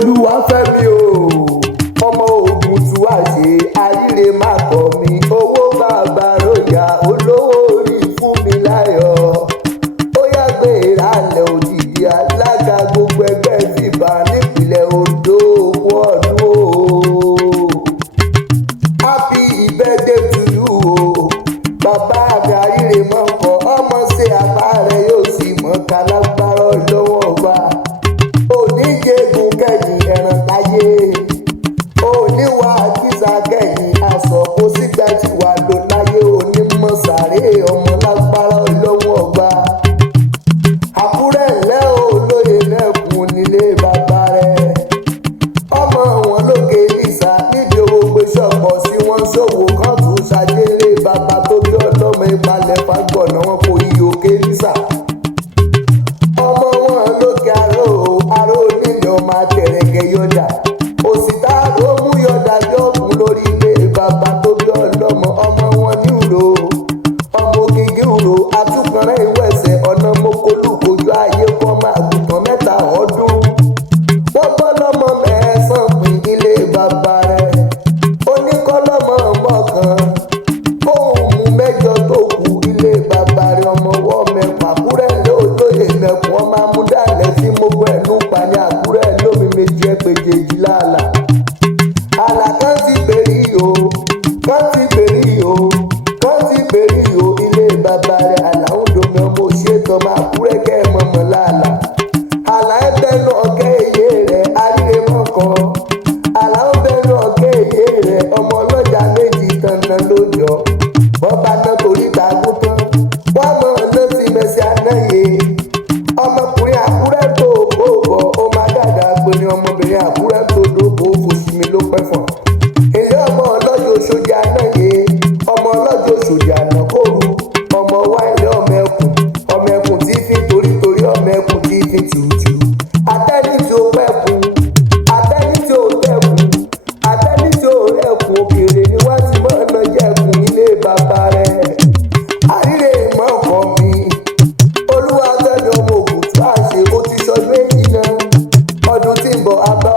Olúwafẹ́mi o ọmọ ogun tú àṣẹ ayíre má kọ̀ mí owó bàbá ròyà olówó orí fún mi láyọ̀ ó yá gbé ìrànlẹ̀ òjijì alága gbogbo ẹgbẹ́ fìbà nípìnlẹ̀ Ondo owó ọdún o happy birthday to you o bàbá mi ayíre mọ́kọ́ ọmọ ṣe àbá rẹ̀ yóò sì mọ̀ kálágbára lọ́wọ́ wa oníjẹ̀gùn kẹ́yìn ẹran táyé oníwà kíza kẹ́yìn aṣọ kó sígbà tí wà ló láyé onímọ̀ sàré ọmọ lágbára lọ́wọ́ ọba Àkúrẹ́ ńlẹ́ olóyè lẹ́kùn nílé bàbá rẹ̀ ọmọ wọn lókè lìsà níbi owó gbé ṣọ̀pọ̀ sí wọn ṣòwò kan tún ṣàjẹlé bàbá tó bí ọlọ́mọ ìpalẹ̀ fagbọ̀nà wọn kò yí òkè lìsà ọmọ wọn lókè aró nílé ọmọ akẹrẹkẹ yọjà òsìta ló mú yọjà jọ́ọ̀kùn lórí ilé bàbá tó bí ọlọ́mọ ọmọ wọn ní ìró ọmọ ògìgì ìró àtúkànrẹ́ ìwẹ̀sẹ̀ ọ̀nà mọ́kólú kojú ayé fọ́mọ àgùntàn mẹ́ta ọdún wọ́n bọ́ lọ́mọ mẹ́sàn-án pín ilé bàbá rẹ̀ oníkọ́lọ́mọ mọ́kàn fóun mú mẹ́jọ tó kù ilé bàbá rẹ̀ ọmọ wọ́ mẹ́fà Àkúrẹ́ lé olóyè mẹ́kùn ọmọ amúdàlẹ́ sí gbogbo ẹ̀nú pa ní Àkúrẹ́ lómi méjì ẹgbẹ̀jẹ̀jì láàlà àlà kan ti bèrè o kan ti bèrè o kan ti bèrè o ilé bàbá rẹ̀ àlàó domi ọmọ òṣètò ọmọ Àkúrẹ́ kẹ́ ẹ̀ mọ̀mọ́ láàlà àlà ẹ̀ bẹ́nu ọ̀kẹ́ èyí rẹ̀ ayíre mọ́kọ́ àlà ẹ̀ bẹ́nu ọ̀kẹ́ èyí rẹ̀ ọmọ ọlọ́jà méjì tantan lójọ́ wọ́n bá ná torí gbàgbó tán wọ́n mọ̀ ọ́nà tí mẹ́sì ànáyé ọmọkùnrin Àkúrẹ́ tó bọ̀ ó má dàda pé ní ọmọbìnrin Àkúrẹ́ tó dóbò ó fò sí mi ló pẹ́ fọ̀n èyí ọmọ ọlọ́jọ́ Òṣòdì ànáyé ọmọ ọlọ́jọ́ Òṣòdì ànákòrú ọmọ wáìlì ọmọ ẹkùn tí fi torítorí ọmọ ẹkùn tí fi tùtù àtẹ́ni tí ó pẹ́kùn àtẹ́ni tí ó tẹ̀kùn àtẹ́ni tí ó rẹ̀kùn òkèèrè ni wọ́n ti mọ̀ ọ́nà jẹ̀kùn ilé bàbá rẹ̀ àríre ìmọ̀ ọkọ mi Olúwafẹ́mi ọmọ Ògùn tú àṣẹ ó ti ṣọdún èyí náà ọdún tí ń bọ̀ abá